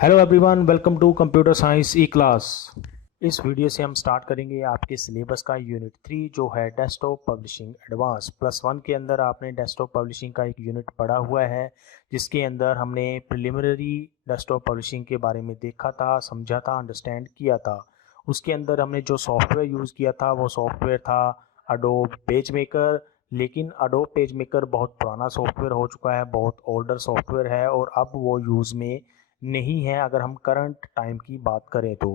Hello everyone, welcome to computer science E class. इस video से हम स्टार्ट करेंगे आपके सिलेबस का यूनिट 3 जो है desktop publishing advance. Plus one के अंदर आपने डेस्कटॉप पब्लिशिंग का एक यूनिट पढ़ा हुआ है, जिसके अंदर हमने प्रिलिमिनरी डेस्कटॉप पब्लिशिंग के बारे में देखा था, समझा था, अंडरस्टैंड किया था। उसके अंदर हमने जो सॉफ्टवेयर यूज़ किया था वो सॉफ्टवेयर था अडोब पेज मेकर। लेकिन अडोब पेज मेकर बहुत पुराना सॉफ्टवेयर हो चुका है, बहुत ओल्डर सॉफ्टवेयर है और अब वो यूज़ में नहीं है। अगर हम करंट टाइम की बात करें तो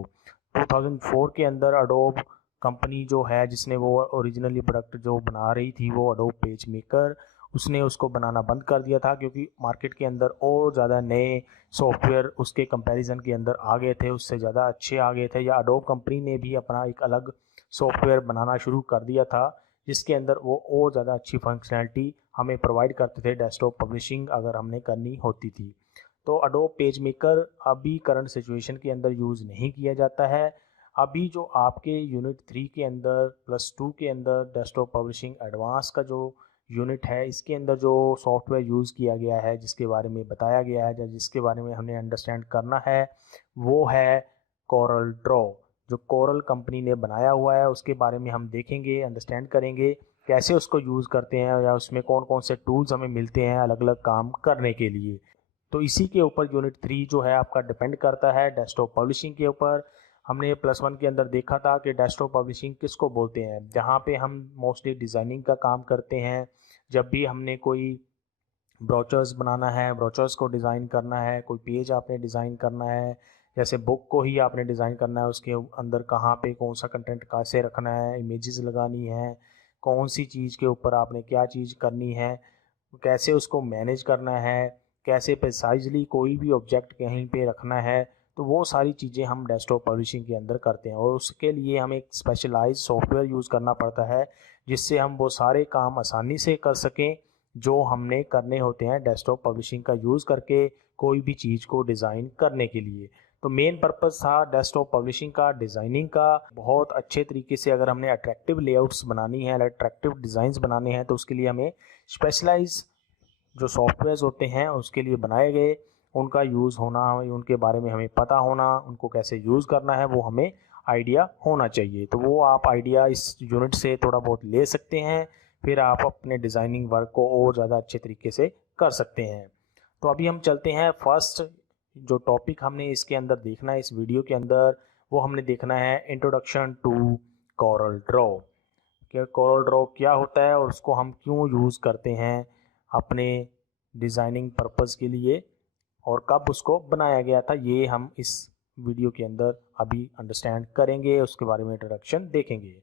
2004 के अंदर अडोब कंपनी जो है, जिसने वो ओरिजिनली प्रोडक्ट जो बना रही थी वो अडोब पेज मेकर, उसने उसको बनाना बंद कर दिया था क्योंकि मार्केट के अंदर और ज़्यादा नए सॉफ्टवेयर उसके कंपैरिजन के अंदर आ गए थे, उससे ज़्यादा अच्छे आ गए थे। या अडोब कंपनी ने भी अपना एक अलग सॉफ्टवेयर बनाना शुरू कर दिया था, जिसके अंदर वो और ज़्यादा अच्छी फंक्शनैलिटी हमें प्रोवाइड करते थे डेस्कटॉप पब्लिशिंग अगर हमने करनी होती थी। तो अडोब पेज मेकर अभी करंट सिचुएशन के अंदर यूज़ नहीं किया जाता है। अभी जो आपके यूनिट 3 के अंदर प्लस 2 के अंदर डेस्कटॉप पब्लिशिंग एडवांस का जो यूनिट है, इसके अंदर जो सॉफ्टवेयर यूज़ किया गया है, जिसके बारे में बताया गया है या जिसके बारे में हमने अंडरस्टैंड करना है, वो है कोरल ड्रॉ। जो कोरल कंपनी ने बनाया हुआ है उसके बारे में हम देखेंगे, अंडरस्टैंड करेंगे कैसे उसको यूज़ करते हैं या उसमें कौन कौन से टूल्स हमें मिलते हैं अलग अलग काम करने के लिए। तो इसी के ऊपर यूनिट 3 जो है आपका डिपेंड करता है डेस्कटॉप पब्लिशिंग के ऊपर। हमने प्लस वन के अंदर देखा था कि डेस्कटॉप पब्लिशिंग किसको बोलते हैं, जहाँ पे हम मोस्टली डिज़ाइनिंग का काम करते हैं। जब भी हमने कोई ब्रोचर्स बनाना है, ब्रोचर्स को डिज़ाइन करना है, कोई पेज आपने डिज़ाइन करना है, जैसे बुक को ही आपने डिज़ाइन करना है, उसके अंदर कहाँ पे कौन सा कंटेंट कैसे रखना है, इमेजेस लगानी है, कौन सी चीज़ के ऊपर आपने क्या चीज़ करनी है, कैसे उसको मैनेज करना है, कैसे प्रिसाइजली कोई भी ऑब्जेक्ट कहीं पे रखना है, तो वो सारी चीज़ें हम डेस्कटॉप पब्लिशिंग के अंदर करते हैं। और उसके लिए हमें एक स्पेशलाइज्ड सॉफ्टवेयर यूज़ करना पड़ता है, जिससे हम वो सारे काम आसानी से कर सकें जो हमने करने होते हैं डेस्कटॉप पब्लिशिंग का यूज़ करके कोई भी चीज़ को डिज़ाइन करने के लिए। तो मेन पर्पस था डेस्कटॉप पब्लिशिंग का, डिज़ाइनिंग का। बहुत अच्छे तरीके से अगर हमने अट्रैक्टिव लेआउट्स बनानी है, अट्रैक्टिव डिज़ाइंस बनाने हैं, तो उसके लिए हमें स्पेशलाइज जो सॉफ्टवेयर्स होते हैं उसके लिए बनाए गए, उनका यूज़ होना, उनके बारे में हमें पता होना, उनको कैसे यूज़ करना है वो हमें आइडिया होना चाहिए। तो वो आप आइडिया इस यूनिट से थोड़ा बहुत ले सकते हैं, फिर आप अपने डिज़ाइनिंग वर्क को और ज़्यादा अच्छे तरीके से कर सकते हैं। तो अभी हम चलते हैं फर्स्ट जो टॉपिक हमने इसके अंदर देखना है इस वीडियो के अंदर, वो हमने देखना है इंट्रोडक्शन टू कोरल ड्रॉ। कि कोरल ड्रॉ क्या होता है और उसको हम क्यों यूज़ करते हैं अपने डिज़ाइनिंग पर्पज़ के लिए, और कब उसको बनाया गया था, ये हम इस वीडियो के अंदर अभी अंडरस्टैंड करेंगे, उसके बारे में इंट्रोडक्शन देखेंगे।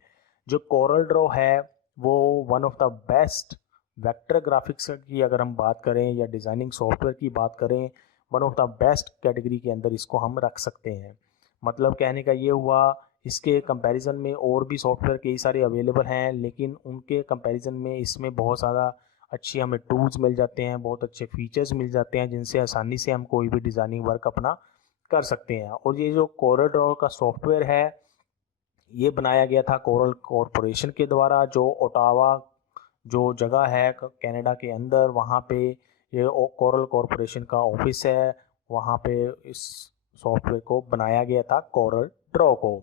जो कोरल ड्रॉ है वो one of the best vector graphics की अगर हम बात करें या डिज़ाइनिंग सॉफ्टवेयर की बात करें, one of the best category के अंदर इसको हम रख सकते हैं। मतलब कहने का ये हुआ, इसके कंपैरिजन में और भी सॉफ्टवेयर कई सारे अवेलेबल हैं, लेकिन उनके कंपैरिजन में इसमें बहुत ज़्यादा अच्छी हमें टूल्स मिल जाते हैं, बहुत अच्छे फीचर्स मिल जाते हैं, जिनसे आसानी से हम कोई भी डिज़ाइनिंग वर्क अपना कर सकते हैं। और ये जो कोरल ड्रॉ का सॉफ्टवेयर है, ये बनाया गया था कोरल कॉरपोरेशन के द्वारा, जो ओटावा जो जगह है कनाडा के अंदर, वहाँ पे ये कोरल कॉरपोरेशन का ऑफिस है, वहाँ पे इस सॉफ्टवेयर को बनाया गया था कोरल ड्रॉ को।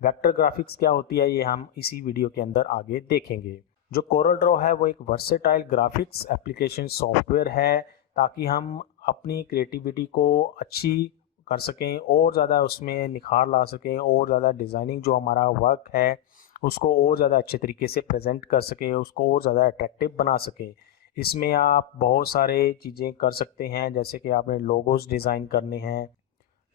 वेक्टर ग्राफिक्स क्या होती है ये हम इसी वीडियो के अंदर आगे देखेंगे। जो कोरल ड्रॉ है वो एक वर्सेटाइल ग्राफिक्स एप्लीकेशन सॉफ्टवेयर है, ताकि हम अपनी क्रिएटिविटी को अच्छी कर सकें और ज़्यादा उसमें निखार ला सकें, और ज़्यादा डिज़ाइनिंग जो हमारा वर्क है उसको और ज़्यादा अच्छे तरीके से प्रेजेंट कर सकें, उसको और ज़्यादा अट्रैक्टिव बना सकें। इसमें आप बहुत सारे चीज़ें कर सकते हैं, जैसे कि आपने लोगोस डिज़ाइन करने हैं,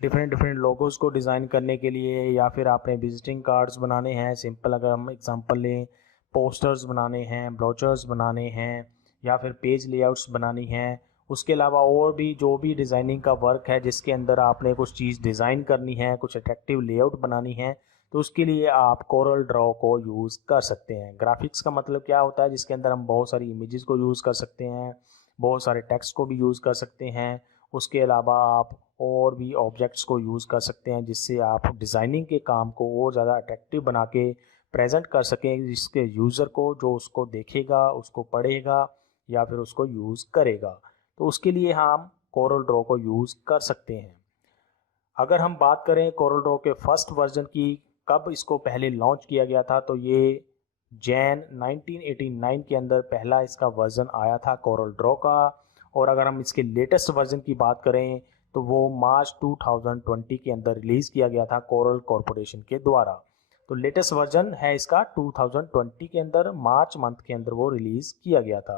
डिफरेंट डिफरेंट लोगोस को डिज़ाइन करने के लिए, या फिर आपने विजिटिंग कार्ड्स बनाने हैं, सिंपल अगर हम एग्जांपल लें, पोस्टर्स बनाने हैं, ब्रोचर्स बनाने हैं, या फिर पेज लेआउट्स बनानी हैं। उसके अलावा और भी जो भी डिज़ाइनिंग का वर्क है जिसके अंदर आपने कुछ चीज़ डिज़ाइन करनी है, कुछ अट्रैक्टिव लेआउट बनानी है, तो उसके लिए आप कोरल ड्रॉ को यूज़ कर सकते हैं। ग्राफिक्स का मतलब क्या होता है, जिसके अंदर हम बहुत सारी इमेजेस को यूज़ कर सकते हैं, बहुत सारे टेक्स्ट को भी यूज़ कर सकते हैं। उसके अलावा आप और भी ऑब्जेक्ट्स को यूज़ कर सकते हैं, जिससे आप डिज़ाइनिंग के काम को और ज़्यादा अट्रैक्टिव बना के प्रेजेंट कर सकें, जिसके यूज़र को, जो उसको देखेगा, उसको पढ़ेगा या फिर उसको यूज़ करेगा। तो उसके लिए हम कोरल ड्रॉ को यूज़ कर सकते हैं। अगर हम बात करें कोरल ड्रॉ के फर्स्ट वर्जन की, कब इसको पहले लॉन्च किया गया था, तो ये जैन 1989 के अंदर पहला इसका वर्जन आया था कोरल ड्रॉ का। और अगर हम इसके लेटेस्ट वर्जन की बात करें तो वो मार्च 2020 के अंदर रिलीज़ किया गया था कोरल कॉरपोरेशन के द्वारा। तो लेटेस्ट वर्जन है इसका 2020 के अंदर, मार्च मंथ के अंदर वो रिलीज़ किया गया था।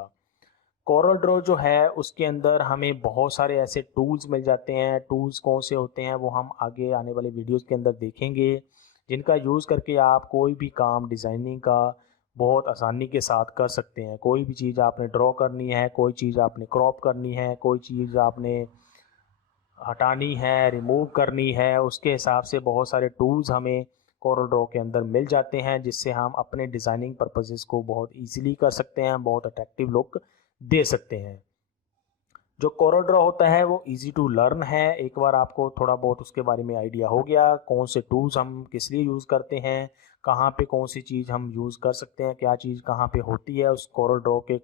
कोरल ड्रॉ जो है उसके अंदर हमें बहुत सारे ऐसे टूल्स मिल जाते हैं। टूल्स कौन से होते हैं वो हम आगे आने वाले वीडियोस के अंदर देखेंगे, जिनका यूज़ करके आप कोई भी काम डिज़ाइनिंग का बहुत आसानी के साथ कर सकते हैं। कोई भी चीज़ आपने ड्रॉ करनी है, कोई चीज़ आपने क्रॉप करनी है, कोई चीज़ आपने हटानी है, रिमूव करनी है, उसके हिसाब से बहुत सारे टूल्स हमें कोरल ड्रॉ के अंदर मिल जाते हैं, जिससे हम अपने डिज़ाइनिंग पर्पसेस को बहुत इजीली कर सकते हैं, बहुत अट्रैक्टिव लुक दे सकते हैं। जो कोरल ड्रॉ होता है वो इजी टू लर्न है। एक बार आपको थोड़ा बहुत उसके बारे में आइडिया हो गया, कौन से टूल्स हम किस लिए यूज़ करते हैं, कहाँ पे कौन सी चीज़ हम यूज़ कर सकते हैं, क्या चीज़ कहाँ पे होती है उस कोरल ड्रॉ के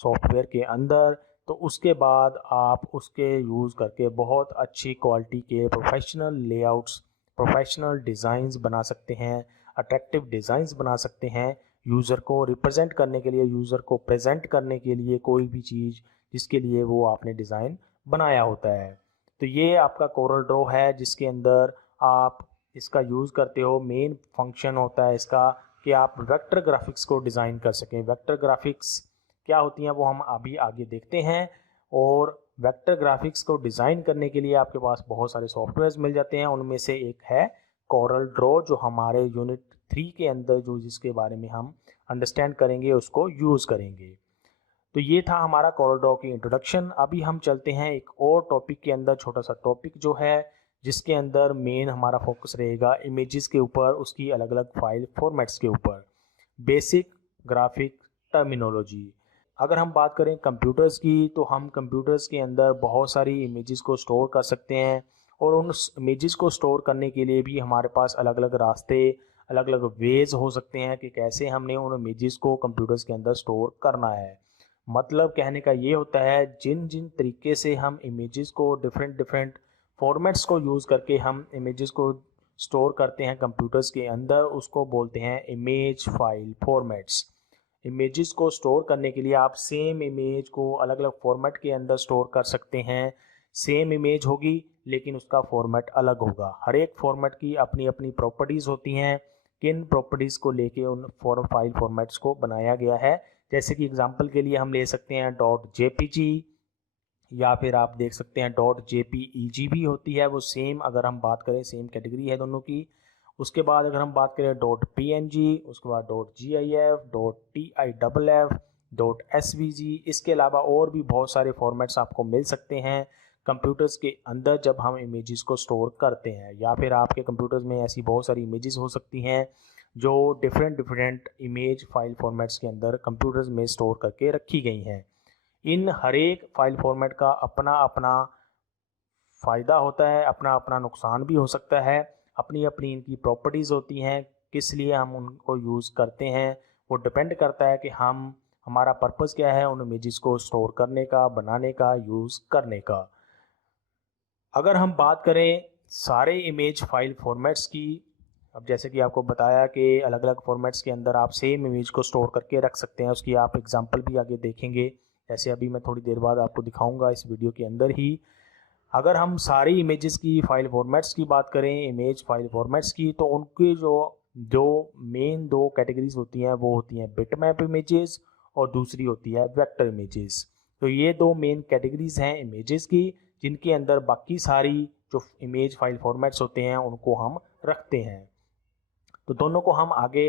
सॉफ्टवेयर के अंदर, तो उसके बाद आप उसके यूज़ करके बहुत अच्छी क्वालिटी के प्रोफेशनल लेआउट्स, प्रोफेशनल डिज़ाइंस बना सकते हैं, अट्रैक्टिव डिज़ाइंस बना सकते हैं। यूज़र को रिप्रेजेंट करने के लिए, यूज़र को प्रेजेंट करने के लिए कोई भी चीज़ जिसके लिए वो आपने डिज़ाइन बनाया होता है। तो ये आपका कोरल ड्रॉ है जिसके अंदर आप इसका यूज़ करते हो। मेन फंक्शन होता है इसका कि आप वेक्टर ग्राफिक्स को डिज़ाइन कर सकें। वेक्टर ग्राफिक्स क्या होती हैं वो हम अभी आगे देखते हैं। और वेक्टर ग्राफिक्स को डिज़ाइन करने के लिए आपके पास बहुत सारे सॉफ्टवेयर्स मिल जाते हैं, उनमें से एक है कोरल ड्रॉ, जो हमारे यूनिट 3 के अंदर जो जिसके बारे में हम अंडरस्टैंड करेंगे उसको यूज़ करेंगे। तो ये था हमारा कोरल ड्रॉ की इंट्रोडक्शन। अभी हम चलते हैं एक और टॉपिक के अंदर, छोटा सा टॉपिक जो है जिसके अंदर मेन हमारा फोकस रहेगा इमेजेस के ऊपर, उसकी अलग अलग फाइल फॉर्मेट्स के ऊपर, बेसिक ग्राफिक टर्मिनोलॉजी। अगर हम बात करें कंप्यूटर्स की, तो हम कंप्यूटर्स के अंदर बहुत सारी इमेजेस को स्टोर कर सकते हैं, और उन इमेजेस को स्टोर करने के लिए भी हमारे पास अलग अलग रास्ते, अलग अलग वेज हो सकते हैं कि कैसे हमने उन इमेजेस को कंप्यूटर्स के अंदर स्टोर करना है। मतलब कहने का ये होता है, जिन जिन तरीके से हम इमेजेस को डिफरेंट डिफरेंट फॉर्मेट्स को यूज़ करके हम इमेजेस को स्टोर करते हैं कंप्यूटर्स के अंदर, उसको बोलते हैं इमेज फाइल फॉर्मेट्स। इमेजेस को स्टोर करने के लिए आप सेम इमेज को अलग अलग फॉर्मेट के अंदर स्टोर कर सकते हैं। सेम इमेज होगी लेकिन उसका फॉर्मेट अलग होगा। हर एक फॉर्मेट की अपनी अपनी प्रॉपर्टीज़ होती हैं, किन प्रॉपर्टीज़ को लेके उन फाइल फॉर्मेट्स को बनाया गया है। जैसे कि एग्जांपल के लिए हम ले सकते हैं .jpg, या फिर आप देख सकते हैं .jpeg भी होती है, वो सेम, अगर हम बात करें सेम कैटेगरी है दोनों की। उसके बाद अगर हम बात करें .png, उसके बाद .gif, .tiff, .svg, इसके अलावा और भी बहुत सारे फॉर्मेट्स आपको मिल सकते हैं कंप्यूटर्स के अंदर जब हम इमेजेस को स्टोर करते हैं। या फिर आपके कंप्यूटर्स में ऐसी बहुत सारी इमेजेस हो सकती हैं जो different different image file formats के अंदर कंप्यूटर्स में स्टोर करके रखी गई हैं। इन हर एक फाइल फॉर्मेट का अपना अपना फ़ायदा होता है, अपना अपना नुकसान भी हो सकता है, अपनी अपनी इनकी प्रॉपर्टीज़ होती हैं। किस लिए हम उनको यूज़ करते हैं वो डिपेंड करता है कि हमारा पर्पस क्या है उन इमेजेस को स्टोर करने का, बनाने का, यूज़ करने का। अगर हम बात करें सारे इमेज फाइल फॉर्मेट्स की, अब जैसे कि आपको बताया कि अलग अलग फॉर्मेट्स के अंदर आप सेम इमेज को स्टोर करके रख सकते हैं, उसकी आप एग्जांपल भी आगे देखेंगे, जैसे अभी मैं थोड़ी देर बाद आपको दिखाऊंगा इस वीडियो के अंदर ही। अगर हम सारी इमेजेस की फाइल फॉर्मेट्स की बात करें, इमेज फाइल फॉर्मेट्स की, तो उनकी जो मेन दो कैटेगरीज होती हैं वो होती हैं बिटमैप इमेजेस और दूसरी होती है वेक्टर इमेजेस। तो ये दो मेन कैटेगरीज हैं इमेजेस की, जिनके अंदर बाकी सारी जो इमेज फाइल फॉर्मेट्स होते हैं उनको हम रखते हैं। तो दोनों को हम आगे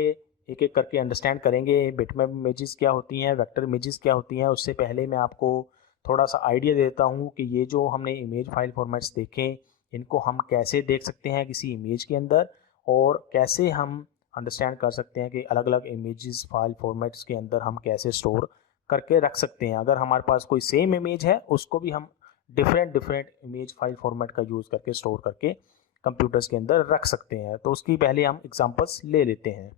एक एक करके अंडरस्टैंड करेंगे। बिटमैप इमेजेस क्या होती हैं, वेक्टर इमेजेस क्या होती हैं। उससे पहले मैं आपको थोड़ा सा आइडिया देता हूँ कि ये जो हमने इमेज फाइल फॉर्मेट्स देखें, इनको हम कैसे देख सकते हैं किसी इमेज के अंदर, और कैसे हम अंडरस्टैंड कर सकते हैं कि अलग अलग इमेजेस फाइल फॉर्मेट्स के अंदर हम कैसे स्टोर करके रख सकते हैं। अगर हमारे पास कोई सेम इमेज है उसको भी हम different different image file format का यूज़ करके स्टोर करके कंप्यूटर्स के अंदर रख सकते हैं। तो उसकी पहले हम एग्जांपल्स ले लेते हैं।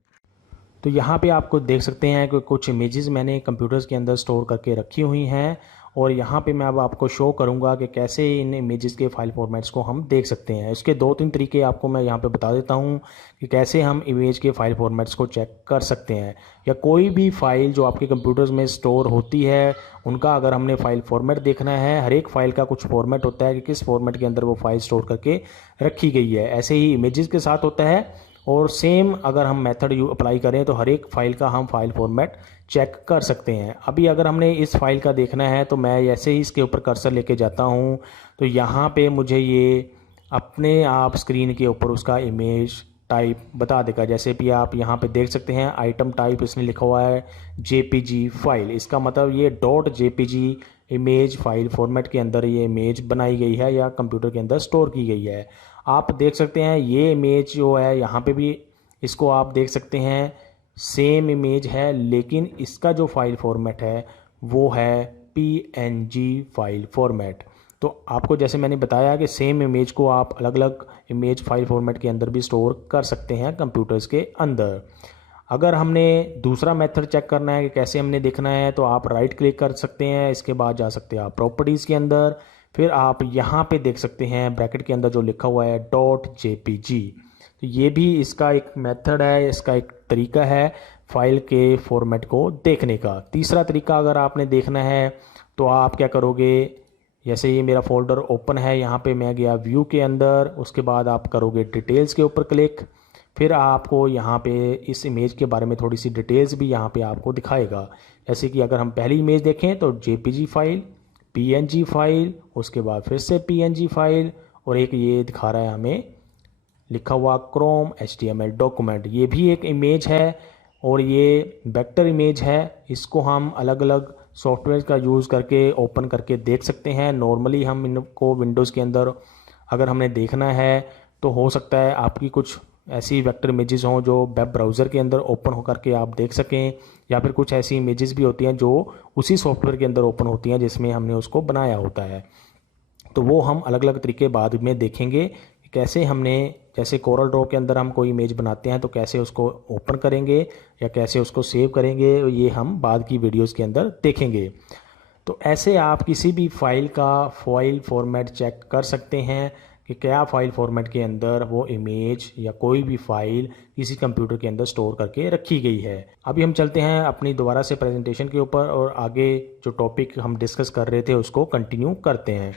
तो यहाँ पे आपको देख सकते हैं कि कुछ इमेजेस मैंने कंप्यूटर्स के अंदर स्टोर करके रखी हुई हैं, और यहाँ पे मैं अब आपको शो करूँगा कि कैसे इन इमेजेस के फ़ाइल फॉर्मेट्स को हम देख सकते हैं। इसके 2-3 तरीके आपको मैं यहाँ पे बता देता हूँ कि कैसे हम इमेज के फ़ाइल फॉर्मेट्स को चेक कर सकते हैं, या कोई भी फ़ाइल जो आपके कंप्यूटर्स में स्टोर होती है उनका अगर हमने फ़ाइल फॉर्मेट देखना है, हर एक फ़ाइल का कुछ फॉर्मेट होता है कि किस फॉर्मेट के अंदर वो फ़ाइल स्टोर करके रखी गई है। ऐसे ही इमेजेस के साथ होता है, और सेम अगर हम मेथड अप्लाई करें तो हर एक फ़ाइल का हम फाइल फॉर्मेट चेक कर सकते हैं। अभी अगर हमने इस फाइल का देखना है तो मैं ऐसे ही इसके ऊपर कर्सर लेके जाता हूँ, तो यहाँ पे मुझे ये अपने आप स्क्रीन के ऊपर उसका इमेज टाइप बता देगा। जैसे भी आप यहाँ पे देख सकते हैं आइटम टाइप इसने लिखा हुआ है जेपीजी फाइल, इसका मतलब ये dot JPG image file format के अंदर ये इमेज बनाई गई है या कंप्यूटर के अंदर स्टोर की गई है। आप देख सकते हैं ये इमेज जो है यहाँ पे भी इसको आप देख सकते हैं सेम इमेज है, लेकिन इसका जो फाइल फॉर्मेट है वो है पीएनजी फाइल फॉर्मेट। तो आपको जैसे मैंने बताया कि सेम इमेज को आप अलग अलग इमेज फाइल फॉर्मेट के अंदर भी स्टोर कर सकते हैं कंप्यूटर्स के अंदर। अगर हमने दूसरा मेथड चेक करना है कि कैसे हमने देखना है, तो आप राइट क्लिक कर सकते हैं, इसके बाद जा सकते हैं आप प्रॉपर्टीज़ के अंदर, फिर आप यहाँ पे देख सकते हैं ब्रैकेट के अंदर जो लिखा हुआ है डॉट जेपीजी। तो ये भी इसका एक मेथड है, इसका एक तरीका है फाइल के फॉर्मेट को देखने का। तीसरा तरीका अगर आपने देखना है तो आप क्या करोगे, जैसे ये मेरा फोल्डर ओपन है, यहाँ पे मैं गया व्यू के अंदर, उसके बाद आप करोगे डिटेल्स के ऊपर क्लिक, फिर आपको यहाँ पे इस इमेज के बारे में थोड़ी सी डिटेल्स भी यहाँ पे आपको दिखाएगा। जैसे कि अगर हम पहली इमेज देखें तो जेपीजी फाइल, पीएनजी फाइल, उसके बाद फिर से पीएनजी फाइल, और एक ये दिखा रहा है हमें लिखा हुआ क्रोम एचटीएमएल डॉक्यूमेंट, ये भी एक इमेज है और ये वेक्टर इमेज है। इसको हम अलग अलग सॉफ्टवेयर का यूज़ करके ओपन करके देख सकते हैं। नॉर्मली हम इनको विंडोज़ के अंदर अगर हमने देखना है तो हो सकता है आपकी कुछ ऐसी वेक्टर इमेजेस हों जो वेब ब्राउज़र के अंदर ओपन हो करके आप देख सकें, या फिर कुछ ऐसी इमेजेस भी होती हैं जो उसी सॉफ्टवेयर के अंदर ओपन होती हैं जिसमें हमने उसको बनाया होता है। तो वो हम अलग अलग तरीके बाद में देखेंगे कि कैसे हमने, जैसे कोरल ड्रॉ के अंदर हम कोई इमेज बनाते हैं तो कैसे उसको ओपन करेंगे या कैसे उसको सेव करेंगे, ये हम बाद की वीडियोज़ के अंदर देखेंगे। तो ऐसे आप किसी भी फाइल का फाइल फॉर्मेट चेक कर सकते हैं कि क्या फाइल फॉर्मेट के अंदर वो इमेज या कोई भी फाइल किसी कंप्यूटर के अंदर स्टोर करके रखी गई है। अभी हम चलते हैं अपनी दोबारा से प्रेजेंटेशन के ऊपर और आगे जो टॉपिक हम डिस्कस कर रहे थे उसको कंटिन्यू करते हैं।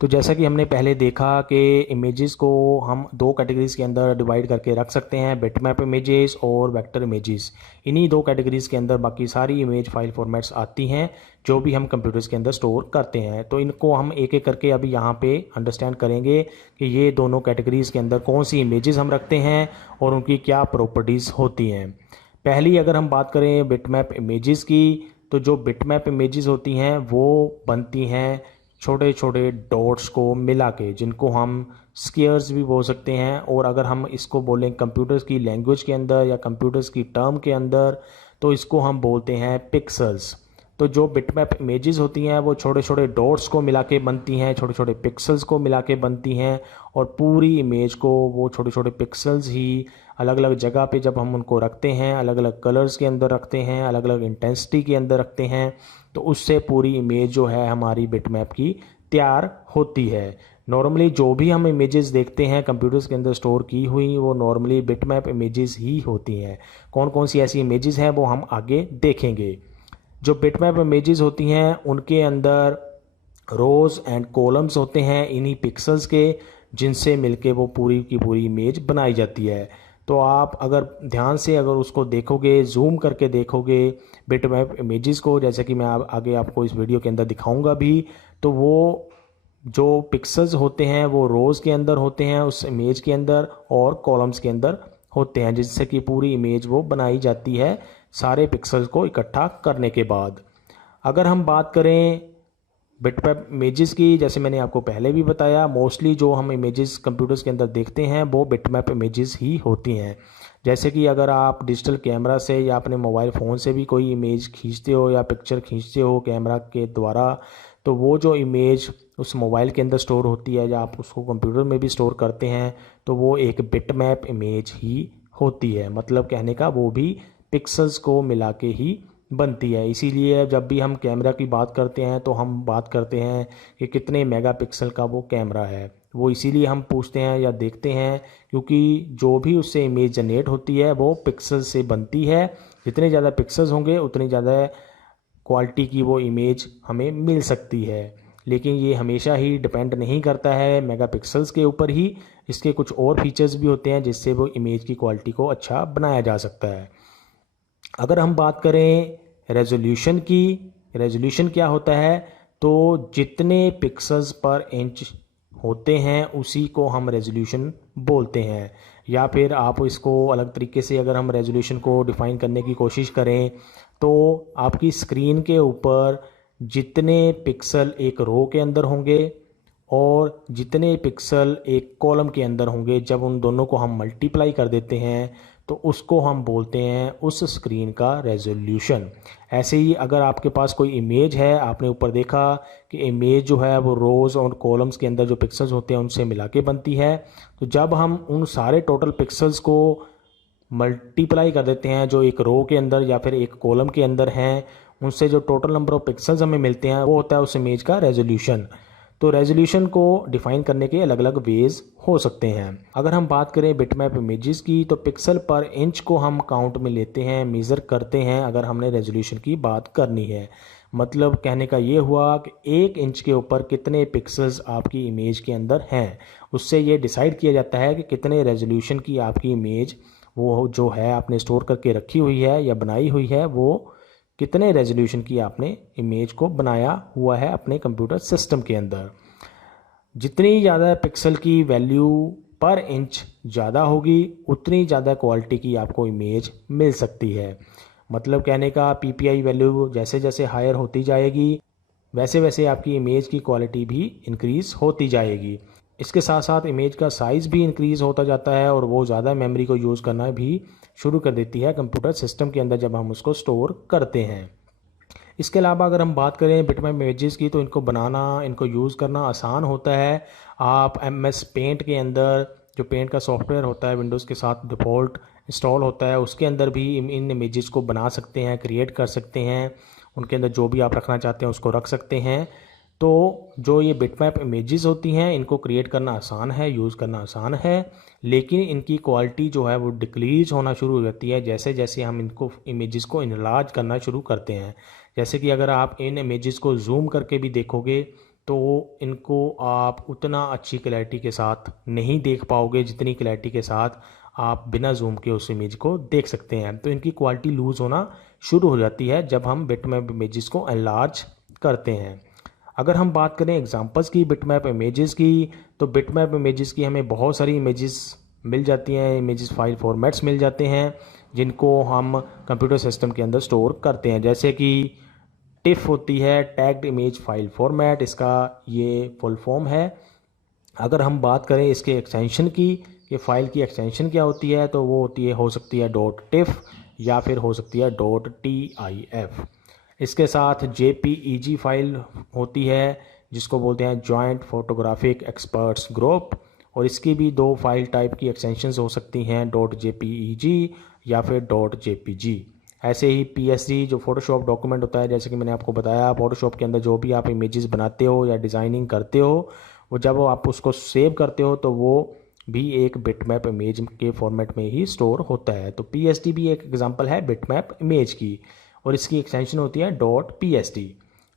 तो जैसा कि हमने पहले देखा कि इमेजेस को हम दो कैटेगरीज़ के अंदर डिवाइड करके रख सकते हैं, बिटमैप इमेजेस और वेक्टर इमेजेस। इन्हीं दो कैटेगरीज़ के अंदर बाकी सारी इमेज फाइल फॉर्मेट्स आती हैं जो भी हम कंप्यूटर्स के अंदर स्टोर करते हैं। तो इनको हम एक एक करके अभी यहाँ पे अंडरस्टैंड करेंगे कि ये दोनों कैटेगरीज़ के अंदर कौन सी इमेजेस हम रखते हैं और उनकी क्या प्रॉपर्टीज़ होती हैं। पहली अगर हम बात करें बिटमैप इमेजेस की, तो जो बिटमैप इमेजेस होती हैं वो बनती हैं छोटे छोटे डॉट्स को मिला के, जिनको हम स्क्वायर्स भी बोल सकते हैं। और अगर हम इसको बोलें कंप्यूटर्स की लैंग्वेज के अंदर या कंप्यूटर्स की टर्म के अंदर तो इसको हम बोलते हैं पिक्सल्स। तो जो बिटमैप इमेजेस होती हैं वो छोटे छोटे डॉट्स को मिला के बनती हैं, छोटे छोटे पिक्सल्स को मिला के बनती हैं, और पूरी इमेज को वो छोटे छोटे पिक्सल्स ही अलग अलग जगह पे जब हम उनको रखते हैं, अलग अलग कलर्स के अंदर रखते हैं, अलग अलग इंटेंसिटी के अंदर रखते हैं, तो उससे पूरी इमेज जो है हमारी बिटमैप की तैयार होती है। नॉर्मली जो भी हम इमेजेस देखते हैं कंप्यूटर्स के अंदर स्टोर की हुई वो नॉर्मली बिटमैप इमेजेस ही होती हैं। कौन कौन सी ऐसी इमेजेस हैं वो हम आगे देखेंगे। जो बिटमैप इमेजेस होती हैं उनके अंदर रोज़ एंड कॉलम्स होते हैं इन्हीं पिक्सल्स के, जिनसे मिलके वो पूरी की पूरी इमेज बनाई जाती है। तो आप अगर ध्यान से अगर उसको देखोगे, जूम करके देखोगे बिटमैप इमेजेस को, जैसे कि मैं आगे आपको इस वीडियो के अंदर दिखाऊंगा भी, तो वो जो पिक्सल्स होते हैं वो रोज़ के अंदर होते हैं उस इमेज के अंदर, और कॉलम्स के अंदर होते हैं, जिससे कि पूरी इमेज वो बनाई जाती है सारे पिक्सल्स को इकट्ठा करने के बाद। अगर हम बात करें बिटमैप इमेजेस की, जैसे मैंने आपको पहले भी बताया, मोस्टली जो हम इमेजेस कंप्यूटर्स के अंदर देखते हैं वो बिटमैप इमेजेस ही होती हैं। जैसे कि अगर आप डिजिटल कैमरा से या अपने मोबाइल फ़ोन से भी कोई इमेज खींचते हो या पिक्चर खींचते हो कैमरा के द्वारा, तो वो जो इमेज उस मोबाइल के अंदर स्टोर होती है या आप उसको कंप्यूटर में भी स्टोर करते हैं, तो वो एक बिटमैप इमेज ही होती है। मतलब कहने का वो भी पिक्सल्स को मिला के ही बनती है। इसीलिए जब भी हम कैमरा की बात करते हैं तो हम बात करते हैं कि कितने मेगापिक्सल का वो कैमरा है। वो इसीलिए हम पूछते हैं या देखते हैं क्योंकि जो भी उससे इमेज जनरेट होती है वो पिक्सल से बनती है। जितने ज़्यादा पिक्सल्स होंगे उतनी ज़्यादा क्वालिटी की वो इमेज हमें मिल सकती है। लेकिन ये हमेशा ही डिपेंड नहीं करता है मेगापिक्सल्स के ऊपर ही, इसके कुछ और फीचर्स भी होते हैं जिससे वो इमेज की क्वालिटी को अच्छा बनाया जा सकता है। अगर हम बात करें रेजोल्यूशन की, रेजोल्यूशन क्या होता है, तो जितने पिक्सल्स पर इंच होते हैं उसी को हम रेजोल्यूशन बोलते हैं। या फिर आप इसको अलग तरीके से अगर हम रेजोल्यूशन को डिफ़ाइन करने की कोशिश करें तो आपकी स्क्रीन के ऊपर जितने पिक्सल एक रो के अंदर होंगे और जितने पिक्सल एक कॉलम के अंदर होंगे, जब उन दोनों को हम मल्टीप्लाई कर देते हैं तो उसको हम बोलते हैं उस स्क्रीन का रेजोल्यूशन। ऐसे ही अगर आपके पास कोई इमेज है, आपने ऊपर देखा कि इमेज जो है वो रोज़ और कॉलम्स के अंदर जो पिक्सल्स होते हैं उनसे मिला के बनती है। तो जब हम उन सारे टोटल पिक्सल्स को मल्टीप्लाई कर देते हैं जो एक रो के अंदर या फिर एक कॉलम के अंदर हैं, उनसे जो टोटल नंबर ऑफ पिक्सल्स हमें मिलते हैं वो होता है उस इमेज का रेजोल्यूशन। तो रेजोल्यूशन को डिफ़ाइन करने के अलग अलग वेज हो सकते हैं। अगर हम बात करें बिटमैप इमेजेस की तो पिक्सल पर इंच को हम काउंट में लेते हैं, मेज़र करते हैं अगर हमने रेजोल्यूशन की बात करनी है। मतलब कहने का ये हुआ कि 1 इंच के ऊपर कितने पिक्सल्स आपकी इमेज के अंदर हैं, उससे ये डिसाइड किया जाता है कि कितने रेजोल्यूशन की आपकी इमेज वो जो है आपने स्टोर करके रखी हुई है या बनाई हुई है, वो कितने रेजोल्यूशन की आपने इमेज को बनाया हुआ है अपने कंप्यूटर सिस्टम के अंदर। जितनी ज़्यादा पिक्सल की वैल्यू पर इंच ज़्यादा होगी उतनी ज़्यादा क्वालिटी की आपको इमेज मिल सकती है। मतलब कहने का पीपीआई वैल्यू जैसे जैसे हायर होती जाएगी वैसे वैसे आपकी इमेज की क्वालिटी भी इंक्रीज़ होती जाएगी। इसके साथ साथ इमेज का साइज़ भी इंक्रीज़ होता जाता है और वो ज़्यादा मेमोरी को यूज़ करना भी शुरू कर देती है कंप्यूटर सिस्टम के अंदर जब हम उसको स्टोर करते हैं। इसके अलावा अगर हम बात करें बिटमैप इमेजेस की तो इनको बनाना, इनको यूज़ करना आसान होता है। आप MS पेंट के अंदर, जो पेंट का सॉफ्टवेयर होता है विंडोज़ के साथ डिफ़ॉल्ट इंस्टॉल होता है, उसके अंदर भी इन इमेजेस को बना सकते हैं, क्रिएट कर सकते हैं। उनके अंदर जो भी आप रखना चाहते हैं उसको रख सकते हैं। तो जो ये बिटमैप इमेजेस होती हैं इनको क्रिएट करना आसान है, यूज़ करना आसान है, लेकिन इनकी क्वालिटी जो है वो डिक्रीज़ होना शुरू हो जाती है जैसे जैसे हम इनको इमेजेस को इनलार्ज करना शुरू करते हैं। जैसे कि अगर आप इन इमेजेस को जूम करके भी देखोगे तो इनको आप उतना अच्छी क्लैरिटी के साथ नहीं देख पाओगे जितनी क्लैरिटी के साथ आप बिना जूम के उस इमेज को देख सकते हैं। तो इनकी क्वालिटी लूज़ होना शुरू हो जाती है जब हम बिटमैप इमेजेस को एनलार्ज करते हैं। अगर हम बात करें एग्जांपल्स की बिटमैप इमेजेस की तो बिटमैप इमेजेस की हमें बहुत सारी इमेजेस मिल जाती हैं, इमेजेस फाइल फॉर्मेट्स मिल जाते हैं जिनको हम कंप्यूटर सिस्टम के अंदर स्टोर करते हैं। जैसे कि टिफ होती है, टैग्ड इमेज फाइल फॉर्मेट, इसका ये फुल फॉर्म है। अगर हम बात करें इसके एक्सटेंशन की कि फ़ाइल की एक्सटेंशन क्या होती है तो वो होती है, हो सकती है .टिफ या फिर हो सकती है .tif। इसके साथ JPEG फाइल होती है जिसको बोलते हैं जॉइंट फोटोग्राफिक एक्सपर्ट्स ग्रुप, और इसकी भी 2 फाइल टाइप की एक्सटेंशंस हो सकती हैं, .jpeg या फिर .jpg। ऐसे ही PSD जो फ़ोटोशॉप डॉक्यूमेंट होता है, जैसे कि मैंने आपको बताया फ़ोटोशॉप के अंदर जो भी आप इमेजेस बनाते हो या डिज़ाइनिंग करते हो वो जब आप उसको सेव करते हो तो वो भी एक बिटमैप इमेज के फॉर्मेट में ही स्टोर होता है। तो PSD भी एक एग्जांपल है बिटमैप इमेज की और इसकी एक्सटेंशन होती है .psd।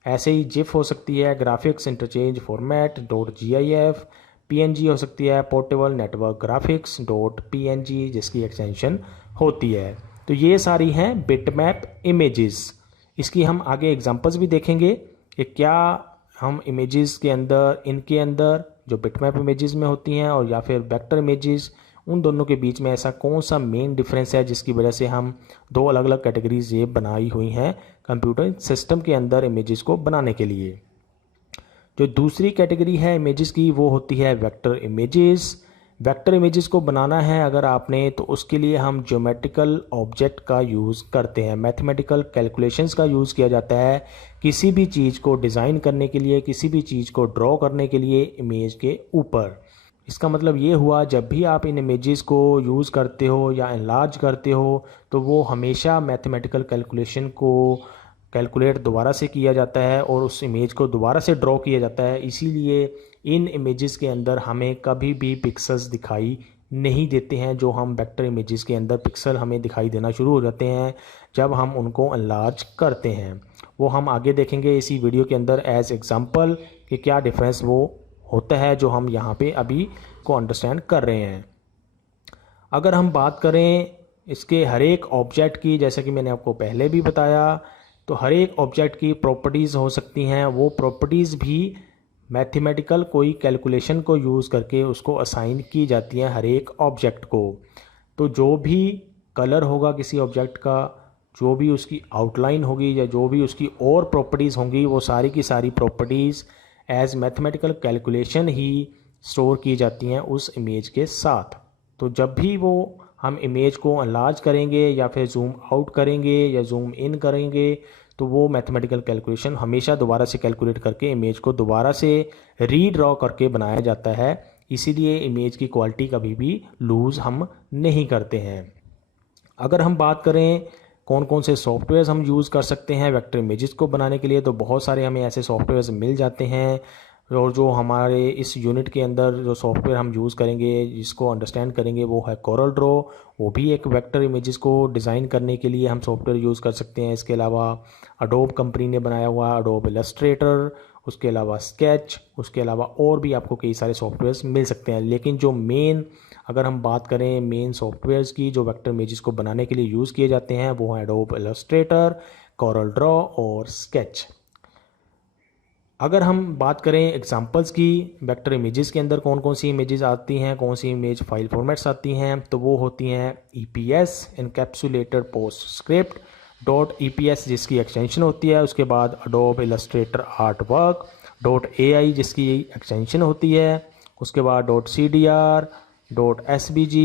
ऐसे ही जिफ हो सकती है graphics interchange format .gif, PNG हो सकती है पोर्टेबल नेटवर्क ग्राफिक्स .png जिसकी एक्सटेंशन होती है। तो ये सारी हैं बिटमैप इमेजेस। इसकी हम आगे एग्जांपल्स भी देखेंगे कि क्या हम इमेजेस के अंदर, इनके अंदर जो बिटमैप इमेजेस में होती हैं और या फिर वेक्टर इमेजेस, उन दोनों के बीच में ऐसा कौन सा मेन डिफरेंस है जिसकी वजह से हम 2 अलग अलग कैटेगरीज ये बनाई हुई हैं कंप्यूटर सिस्टम के अंदर इमेजेस को बनाने के लिए। जो दूसरी कैटेगरी है इमेजेस की वो होती है वेक्टर इमेजेस। वेक्टर इमेजेस को बनाना है अगर आपने तो उसके लिए हम ज्योमेट्रिकल ऑब्जेक्ट का यूज़ करते हैं, मैथमेटिकल कैलकुलेशंस का यूज़ किया जाता है किसी भी चीज़ को डिज़ाइन करने के लिए, किसी भी चीज़ को ड्रॉ करने के लिए इमेज के ऊपर। इसका मतलब ये हुआ जब भी आप इन इमेजेस को यूज़ करते हो या एनलार्ज करते हो तो वो हमेशा मैथमेटिकल कैलकुलेशन को कैलकुलेट दोबारा से किया जाता है और उस इमेज को दोबारा से ड्रॉ किया जाता है। इसीलिए इन इमेजेस के अंदर हमें कभी भी पिक्सेल्स दिखाई नहीं देते हैं। जो हम वेक्टर इमेजेस के अंदर पिक्सल हमें दिखाई देना शुरू हो जाते हैं जब हम उनको एनलार्ज करते हैं। वो हम आगे देखेंगे इसी वीडियो के अंदर एज एग्जांपल कि क्या डिफरेंस वो होता है जो हम यहाँ पे अभी को अंडरस्टैंड कर रहे हैं। अगर हम बात करें इसके हर एक ऑब्जेक्ट की, जैसे कि मैंने आपको पहले भी बताया, तो हर एक ऑब्जेक्ट की प्रॉपर्टीज़ हो सकती हैं। वो प्रॉपर्टीज़ भी मैथमेटिकल कोई कैलकुलेशन को यूज़ करके उसको असाइन की जाती हैं हर एक ऑब्जेक्ट को। तो जो भी कलर होगा किसी ऑब्जेक्ट का, जो भी उसकी आउटलाइन होगी या जो भी उसकी और प्रॉपर्टीज़ होंगी, वो सारी की सारी प्रॉपर्टीज़ एज मैथमेटिकल कैलकुलेशन ही स्टोर की जाती हैं उस इमेज के साथ। तो जब भी वो हम इमेज को अनलार्ज करेंगे या फिर जूम आउट करेंगे या जूम इन करेंगे तो वो मैथमेटिकल कैलकुलेशन हमेशा दोबारा से कैलकुलेट करके इमेज को दोबारा से रीड्रॉ करके बनाया जाता है। इसीलिए इमेज की क्वालिटी कभी भी लूज़ हम नहीं करते हैं। अगर हम बात करें कौन कौन से सॉफ्टवेयर्स हम यूज़ कर सकते हैं वेक्टर इमेजेस को बनाने के लिए, तो बहुत सारे हमें ऐसे सॉफ्टवेयर्स मिल जाते हैं। और जो हमारे इस यूनिट के अंदर जो सॉफ्टवेयर हम यूज़ करेंगे, जिसको अंडरस्टैंड करेंगे, वो है कोरल ड्रॉ। वो भी एक वेक्टर इमेजेस को डिज़ाइन करने के लिए हम सॉफ्टवेयर यूज़ कर सकते हैं। इसके अलावा अडोब कंपनी ने बनाया हुआ अडोब इलस्ट्रेटर, उसके अलावा स्केच, उसके अलावा और भी आपको कई सारे सॉफ्टवेयर्स मिल सकते हैं। लेकिन जो मेन, अगर हम बात करें मेन सॉफ्टवेयर्स की जो वेक्टर इमेजेस को बनाने के लिए यूज़ किए जाते हैं, वो हैं एडोब इलस्ट्रेटर, कोरल ड्रॉ और स्केच। अगर हम बात करें एग्जांपल्स की, वेक्टर इमेजेस के अंदर कौन कौन सी इमेजेस आती हैं, कौन सी इमेज फाइल फॉर्मेट्स आती हैं, तो वो होती हैं EPS encapsulated PostScript dot EPS जिसकी एक्सटेंशन होती है। उसके बाद Adobe Illustrator artwork dot AI जिसकी एक्सटेंशन होती है। उसके बाद .CDR .SVG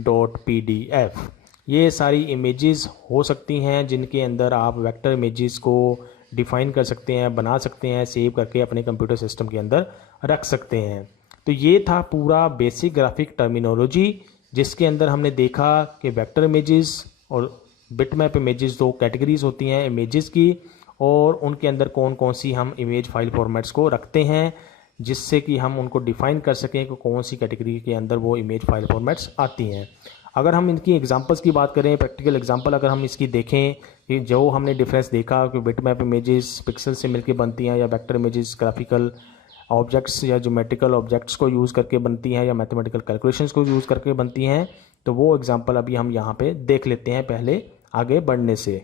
.PDF। ये सारी इमेजेस हो सकती हैं जिनके अंदर आप वेक्टर इमेजेस को डिफ़ाइन कर सकते हैं, बना सकते हैं, सेव करके अपने कंप्यूटर सिस्टम के अंदर रख सकते हैं। तो ये था पूरा बेसिक ग्राफिक टर्मिनोलॉजी जिसके अंदर हमने देखा कि वेक्टर इमेजेस और बिटमैप इमेजेस दो कैटेगरीज होती हैं इमेजेस की, और उनके अंदर कौन कौन सी हम इमेज फाइल फॉर्मेट्स को रखते हैं जिससे कि हम उनको डिफ़ाइन कर सकें कि कौन सी कैटेगरी के अंदर वो इमेज फाइल फॉर्मेट्स आती हैं। अगर हम इनकी एग्जांपल्स की बात करें, प्रैक्टिकल एग्जांपल अगर हम इसकी देखें कि जो हमने डिफरेंस देखा कि बिटमैप इमेजेस पिक्सल से मिलकर बनती हैं या वेक्टर इमेजेस ग्राफिकल ऑब्जेक्ट्स या ज्योमेट्रिकल ऑब्जेक्ट्स को यूज़ करके बनती हैं या मैथमेटिकल कैलकुलेशंस को यूज़ करके बनती हैं, तो वो एग्जांपल अभी हम यहाँ पे देख लेते हैं पहले आगे बढ़ने से।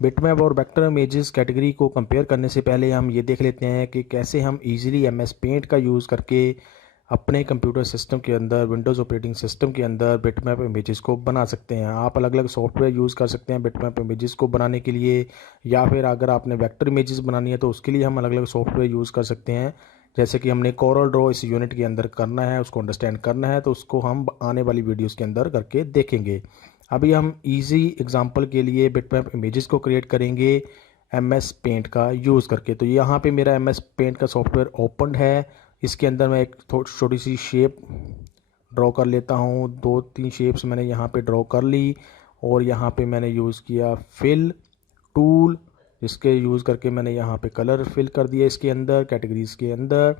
बिटमैप और वेक्टर इमेजेस कैटेगरी को कंपेयर करने से पहले हम ये देख लेते हैं कि कैसे हम इजीली MS पेंट का यूज़ करके अपने कंप्यूटर सिस्टम के अंदर, विंडोज़ ऑपरेटिंग सिस्टम के अंदर बिटमैप इमेजेस को बना सकते हैं। आप अलग अलग सॉफ्टवेयर यूज़ कर सकते हैं बिटमैप इमेजेस को बनाने के लिए, या फिर अगर आपने वेक्टर इमेजेस बनानी है तो उसके लिए हम अलग अलग सॉफ्टवेयर यूज़ कर सकते हैं। जैसे कि हमने कोरल ड्रॉ इस यूनिट के अंदर करना है, उसको अंडरस्टैंड करना है, तो उसको हम आने वाली वीडियोज़ के अंदर करके देखेंगे। अभी हम इजी एग्जांपल के लिए बिटमैप इमेजेस को क्रिएट करेंगे MS पेंट का यूज़ करके। तो यहाँ पे मेरा MS पेंट का सॉफ्टवेयर ओपन है। इसके अंदर मैं एक छोटी सी शेप ड्रॉ कर लेता हूँ। 2-3 शेप्स मैंने यहाँ पे ड्रॉ कर ली, और यहाँ पे मैंने यूज़ किया फिल टूल, जिसके यूज़ करके मैंने यहाँ पे कलर फिल कर दिया इसके अंदर, कैटेगरीज़ के अंदर।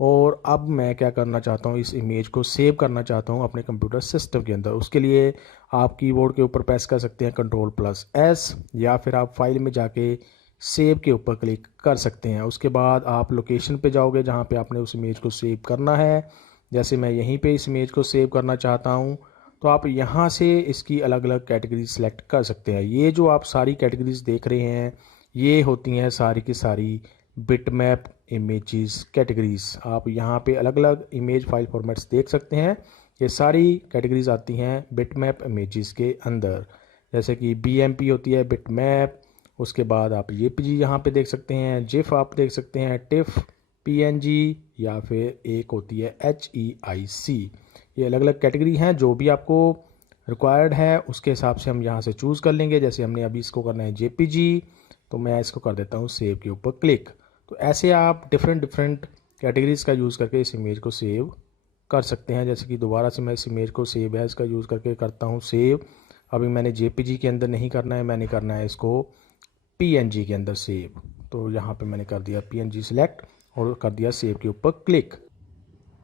और अब मैं क्या करना चाहता हूँ, इस इमेज को सेव करना चाहता हूँ अपने कंप्यूटर सिस्टम के अंदर। उसके लिए आप कीबोर्ड के ऊपर प्रेस कर सकते हैं Ctrl+S, या फिर आप फाइल में जाके सेव के ऊपर क्लिक कर सकते हैं। उसके बाद आप लोकेशन पे जाओगे जहाँ पे आपने उस इमेज को सेव करना है। जैसे मैं यहीं पे इस इमेज को सेव करना चाहता हूँ, तो आप यहाँ से इसकी अलग अलग कैटेगरी सेलेक्ट कर सकते हैं। ये जो आप सारी कैटेगरीज देख रहे हैं, ये होती हैं सारी की सारी बिटमैप इमेजेस कैटेगरीज। आप यहाँ पे अलग अलग इमेज फाइल फॉर्मेट्स देख सकते हैं। ये सारी कैटेगरीज आती हैं बिटमैप इमेजेस के अंदर, जैसे कि BMP होती है बिटमैप। उसके बाद आप JPG यहाँ पे देख सकते हैं, GIF आप देख सकते हैं, TIFF, PNG, या फिर एक होती है HEIC। ये अलग अलग कैटेगरी हैं। जो भी आपको रिक्वायर्ड है उसके हिसाब से हम यहाँ से चूज़ कर लेंगे। जैसे हमने अभी इसको करना है JPG, तो मैं इसको कर देता हूँ सेव के ऊपर क्लिक। तो ऐसे आप डिफरेंट कैटेगरीज़ का यूज़ करके इस इमेज को सेव कर सकते हैं। जैसे कि दोबारा से मैं इस इमेज को सेव एज का यूज़ करके करता हूँ सेव। अभी मैंने जेपीजी के अंदर नहीं करना है, मैंने करना है इसको पीएनजी के अंदर सेव। तो यहाँ पे मैंने कर दिया पीएनजी सिलेक्ट और कर दिया सेव के ऊपर क्लिक।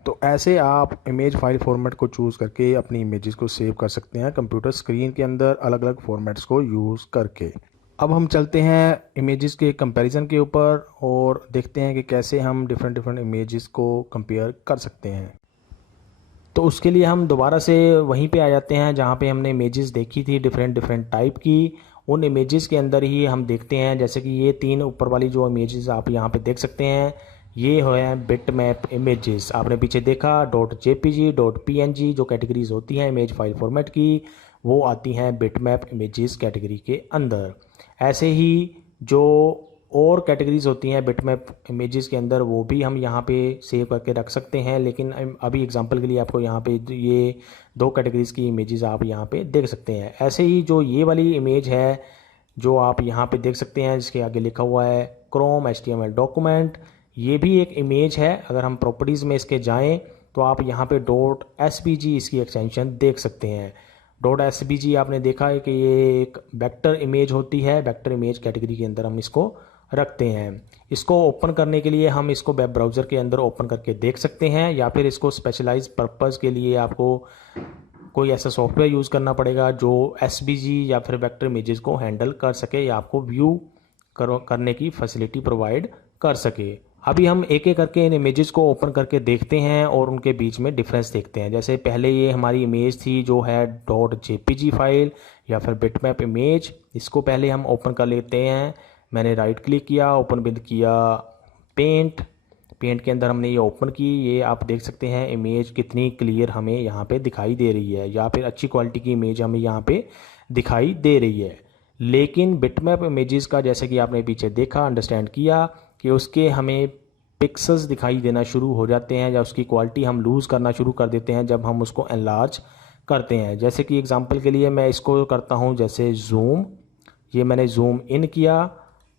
तो ऐसे आप इमेज फाइल फॉर्मेट को चूज़ करके अपनी इमेजेस को सेव कर सकते हैं कंप्यूटर स्क्रीन के अंदर अलग अलग फॉर्मेट्स को यूज़ करके। अब हम चलते हैं इमेजेस के कंपैरिजन के ऊपर और देखते हैं कि कैसे हम डिफरेंट इमेजेस को कंपेयर कर सकते हैं। तो उसके लिए हम दोबारा से वहीं पे आ जाते हैं जहाँ पे हमने इमेजेस देखी थी डिफरेंट टाइप की। उन इमेजेस के अंदर ही हम देखते हैं, जैसे कि ये 3 ऊपर वाली जो इमेजेस आप यहाँ पे देख सकते हैं, ये है बिट मैप इमेजेस। आपने पीछे देखा .jpg .png जो कैटेगरीज होती हैं इमेज फाइल फॉर्मेट की, वो आती हैं बिट मैप इमेजेस कैटेगरी के अंदर। ऐसे ही जो और कैटेगरीज होती हैं बिटमैप इमेजेस के अंदर, वो भी हम यहाँ पे सेव करके रख सकते हैं। लेकिन अभी एग्जांपल के लिए आपको यहाँ पे ये 2 कैटेगरीज की इमेजेस आप यहाँ पे देख सकते हैं। ऐसे ही जो ये वाली इमेज है जो आप यहाँ पे देख सकते हैं, जिसके आगे लिखा हुआ है क्रोम HTML डॉक्यूमेंट, ये भी एक इमेज है। अगर हम प्रॉपर्टीज़ में इसके जाएँ तो आप यहाँ पे .svg इसकी एक्सटेंशन देख सकते हैं। .svg आपने देखा है कि ये एक वेक्टर इमेज होती है, वेक्टर इमेज कैटेगरी के अंदर हम इसको रखते हैं। इसको ओपन करने के लिए हम इसको वेब ब्राउज़र के अंदर ओपन करके देख सकते हैं, या फिर इसको स्पेशलाइज पर्पज़ के लिए आपको कोई ऐसा सॉफ्टवेयर यूज़ करना पड़ेगा जो SVG या फिर वेक्टर इमेजेस को हैंडल कर सके या आपको व्यू करने की फैसिलिटी प्रोवाइड कर सके। अभी हम एक एक करके इन इमेजेस को ओपन करके देखते हैं और उनके बीच में डिफरेंस देखते हैं। जैसे पहले ये हमारी इमेज थी जो है .jpg फाइल या फिर बिटमैप इमेज, इसको पहले हम ओपन कर लेते हैं। मैंने राइट क्लिक किया, ओपन विद किया पेंट के अंदर हमने ये ओपन की। ये आप देख सकते हैं इमेज कितनी क्लियर हमें यहाँ पे दिखाई दे रही है, या फिर अच्छी क्वालिटी की इमेज हमें यहाँ पे दिखाई दे रही है। लेकिन बिटमैप इमेजेस का जैसे कि आपने पीछे देखा, अंडरस्टैंड किया कि उसके हमें पिक्सल्स दिखाई देना शुरू हो जाते हैं, या उसकी क्वालिटी हम लूज़ करना शुरू कर देते हैं जब हम उसको एनलार्ज करते हैं। जैसे कि एग्जांपल के लिए मैं इसको करता हूँ जैसे जूम, ये मैंने जूम इन किया।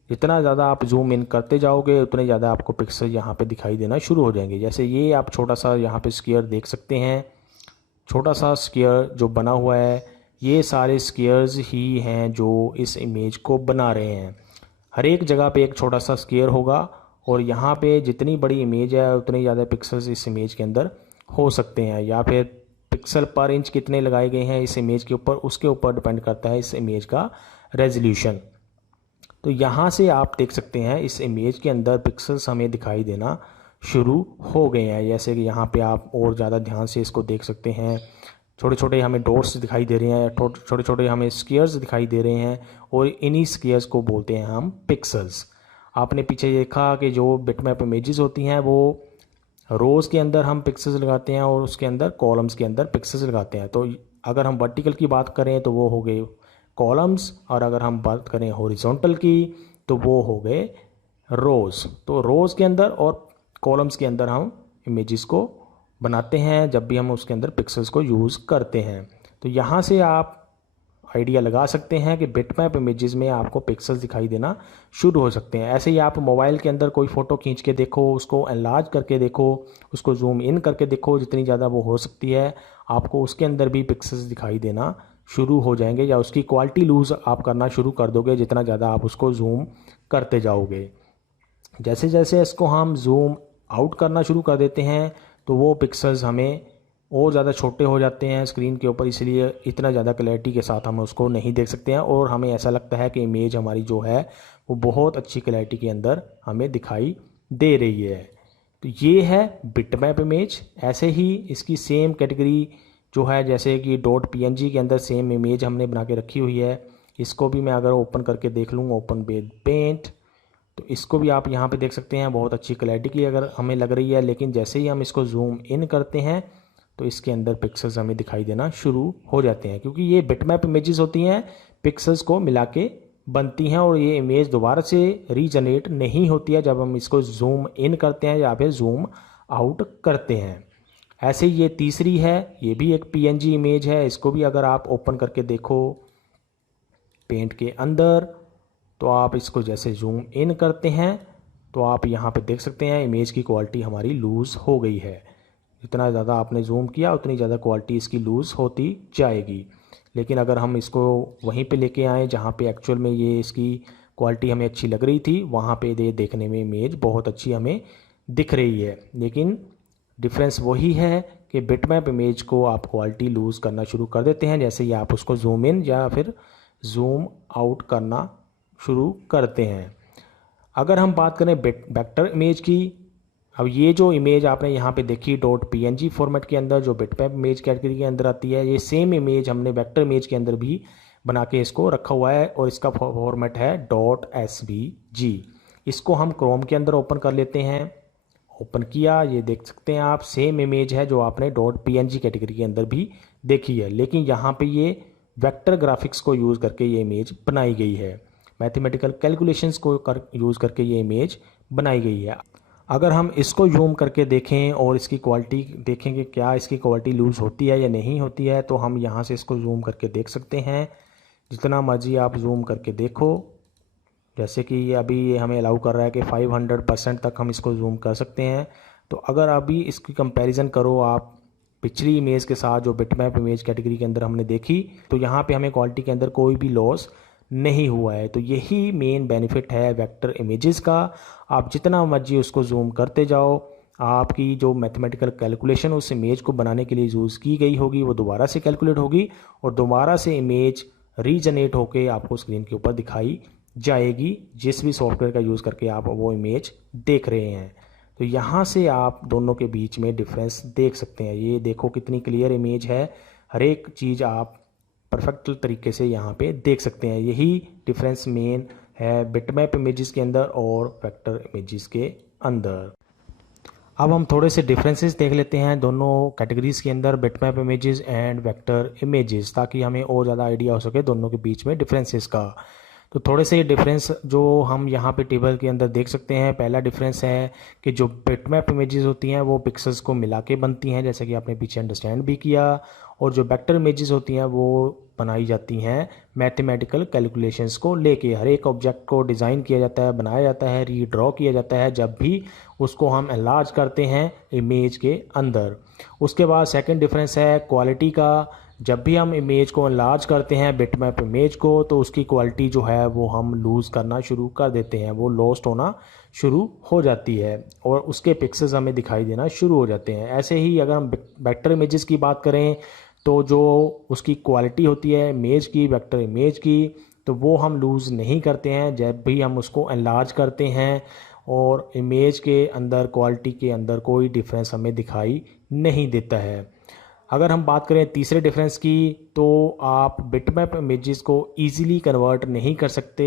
जितना ज़्यादा आप जूम इन करते जाओगे उतने ज़्यादा आपको पिक्सल यहाँ पे दिखाई देना शुरू हो जाएंगे। जैसे ये आप छोटा सा यहाँ पे स्क्वायर देख सकते हैं, छोटा सा स्क्वायर जो बना हुआ है, ये सारे स्क्वायर्स ही हैं जो इस इमेज को बना रहे हैं। हर एक जगह पे एक छोटा सा स्क्वायर होगा और यहाँ पे जितनी बड़ी इमेज है उतने ज़्यादा पिक्सल्स इस इमेज के अंदर हो सकते हैं, या फिर पिक्सल पर इंच कितने लगाए गए हैं इस इमेज के ऊपर, उसके ऊपर डिपेंड करता है इस इमेज का रेजोल्यूशन। तो यहाँ से आप देख सकते हैं इस इमेज के अंदर पिक्सल्स हमें दिखाई देना शुरू हो गए हैं। जैसे कि यहाँ पे आप और ज़्यादा ध्यान से इसको देख सकते हैं, छोटे छोटे हमें डॉट्स दिखाई दे रहे हैं, छोटे छोटे हमें स्क्वायर्स दिखाई दे रहे हैं, और इन्हीं स्क्वायर्स को बोलते हैं हम पिक्सल्स। आपने पीछे देखा कि जो बिटमैप इमेजेस होती हैं वो रोज़ के अंदर हम पिक्सल्स लगाते हैं और उसके अंदर कॉलम्स के अंदर पिक्सल्स लगाते हैं। तो अगर हम वर्टिकल की बात करें तो वो हो गए कॉलम्स, और अगर हम बात करें हॉरिजॉन्टल की तो वो हो गए रोज़। तो रोज़ के अंदर और कॉलम्स के अंदर हम इमेजेस को बनाते हैं जब भी हम उसके अंदर पिक्सल्स को यूज़ करते हैं। तो यहाँ से आप आइडिया लगा सकते हैं कि बिटमैप इमेजेस में आपको पिक्सल्स दिखाई देना शुरू हो सकते हैं। ऐसे ही आप मोबाइल के अंदर कोई फ़ोटो खींच के देखो, उसको एनलार्ज करके देखो, उसको जूम इन करके देखो, जितनी ज़्यादा वो हो सकती है आपको उसके अंदर भी पिक्सल्स दिखाई देना शुरू हो जाएंगे, या उसकी क्वालिटी लूज़ आप करना शुरू कर दोगे जितना ज़्यादा आप उसको जूम करते जाओगे। जैसे जैसे इसको हम जूम आउट करना शुरू कर देते हैं तो वो पिक्सल्स हमें और ज़्यादा छोटे हो जाते हैं स्क्रीन के ऊपर, इसलिए इतना ज़्यादा क्लैरिटी के साथ हम उसको नहीं देख सकते हैं, और हमें ऐसा लगता है कि इमेज हमारी जो है वो बहुत अच्छी क्लैरिटी के अंदर हमें दिखाई दे रही है। तो ये है बिटमैप इमेज। ऐसे ही इसकी सेम कैटेगरी जो है, जैसे कि .png के अंदर सेम इमेज हमने बना के रखी हुई है, इसको भी मैं अगर ओपन करके देख लूँ, ओपन विद पेंट, तो इसको भी आप यहाँ पे देख सकते हैं बहुत अच्छी क्लैरिटी की अगर हमें लग रही है। लेकिन जैसे ही हम इसको जूम इन करते हैं तो इसके अंदर पिक्सल्स हमें दिखाई देना शुरू हो जाते हैं, क्योंकि ये बिटमैप इमेजेस होती हैं, पिक्सल्स को मिला के बनती हैं, और ये इमेज दोबारा से रीजनरेट नहीं होती है जब हम इसको जूम इन करते हैं या फिर जूम आउट करते हैं। ऐसे ही ये तीसरी है, ये भी एक PNG इमेज है, इसको भी अगर आप ओपन करके देखो पेंट के अंदर, तो आप इसको जैसे जूम इन करते हैं तो आप यहाँ पे देख सकते हैं इमेज की क्वालिटी हमारी लूज़ हो गई है। जितना ज़्यादा आपने जूम किया उतनी ज़्यादा क्वालिटी इसकी लूज़ होती जाएगी। लेकिन अगर हम इसको वहीं पे लेके आएँ जहाँ पे एक्चुअल में ये इसकी क्वालिटी हमें अच्छी लग रही थी, वहाँ पे ये देखने में इमेज बहुत अच्छी हमें दिख रही है। लेकिन डिफरेंस वही है कि बिटमैप इमेज को आप क्वालिटी लूज़ करना शुरू कर देते हैं जैसे ही आप उसको जूम इन या फिर जूम आउट करना शुरू करते हैं। अगर हम बात करें वेक्टर इमेज की, अब ये जो इमेज आपने यहाँ पे देखी .png फॉर्मेट के अंदर जो बिटमैप इमेज कैटेगरी के अंदर आती है, ये सेम इमेज हमने वेक्टर इमेज के अंदर भी बना के इसको रखा हुआ है और इसका फॉर्मेट है .svg। इसको हम क्रोम के अंदर ओपन कर लेते हैं। ओपन किया, ये देख सकते हैं आप सेम इमेज है जो आपने .png कैटेगरी के अंदर भी देखी है, लेकिन यहाँ पे ये वेक्टर ग्राफिक्स को यूज़ करके ये इमेज बनाई गई है, मैथमेटिकल कैलकुलेशंस को यूज़ करके ये इमेज बनाई गई है। अगर हम इसको जूम करके देखें और इसकी क्वालिटी देखेंगे क्या इसकी क्वालिटी लूज़ होती है या नहीं होती है, तो हम यहाँ से इसको जूम करके देख सकते हैं। जितना मर्जी आप जूम करके देखो, जैसे कि ये अभी ये हमें अलाउ कर रहा है कि 500% तक हम इसको जूम कर सकते हैं। तो अगर अभी इसकी कंपैरिजन करो आप पिछली इमेज के साथ जो बिटमैप इमेज कैटेगरी के अंदर हमने देखी, तो यहाँ पे हमें क्वालिटी के अंदर कोई भी लॉस नहीं हुआ है। तो यही मेन बेनिफिट है वेक्टर इमेजेस का। आप जितना मर्जी उसको जूम करते जाओ, आपकी जो मैथमेटिकल कैलकुलेशन उस इमेज को बनाने के लिए यूज़ की गई होगी वो दोबारा से कैलकुलेट होगी और दोबारा से इमेज रीजनरेट होके आपको स्क्रीन के ऊपर दिखाई जाएगी, जिस भी सॉफ्टवेयर का यूज़ करके आप वो इमेज देख रहे हैं। तो यहाँ से आप दोनों के बीच में डिफरेंस देख सकते हैं। ये देखो कितनी क्लियर इमेज है, हर एक चीज़ आप परफेक्ट तरीके से यहाँ पे देख सकते हैं। यही डिफरेंस मेन है बिटमैप इमेजेस के अंदर और वेक्टर इमेजेस के अंदर। अब हम थोड़े से डिफरेंसेस देख लेते हैं दोनों कैटेगरीज़ के अंदर, bitmap images and vector images, ताकि हमें और ज़्यादा आइडिया हो सके दोनों के बीच में डिफरेंसेस का। तो थोड़े से डिफरेंस जो हम यहाँ पे टेबल के अंदर देख सकते हैं। पहला डिफरेंस है कि जो बिटमैप इमेजेस होती हैं वो पिक्सेल्स को मिला के बनती हैं, जैसे कि आपने पीछे अंडरस्टैंड भी किया, और जो वेक्टर इमेजेस होती हैं वो बनाई जाती हैं मैथमेटिकल कैलकुलेशंस को लेके। हर एक ऑब्जेक्ट को डिज़ाइन किया जाता है, बनाया जाता है, रीड्रॉ किया जाता है जब भी उसको हम एनलार्ज करते हैं इमेज के अंदर। उसके बाद सेकंड डिफरेंस है क्वालिटी का। जब भी हम इमेज को एनलार्ज करते हैं बिटमैप इमेज को, तो उसकी क्वालिटी जो है वो हम लूज़ करना शुरू कर देते हैं, वो लॉस्ट होना शुरू हो जाती है और उसके पिक्सेल्स हमें दिखाई देना शुरू हो जाते हैं। ऐसे ही अगर हम वेक्टर इमेजेस की बात करें, तो जो उसकी क्वालिटी होती है इमेज की, वेक्टर इमेज की, तो वो हम लूज़ नहीं करते हैं जब भी हम उसको एनलार्ज करते हैं, और इमेज के अंदर क्वालिटी के अंदर कोई डिफरेंस हमें दिखाई नहीं देता है। अगर हम बात करें तीसरे डिफरेंस की, तो आप बिटमैप इमेजेस को इजीली कन्वर्ट नहीं कर सकते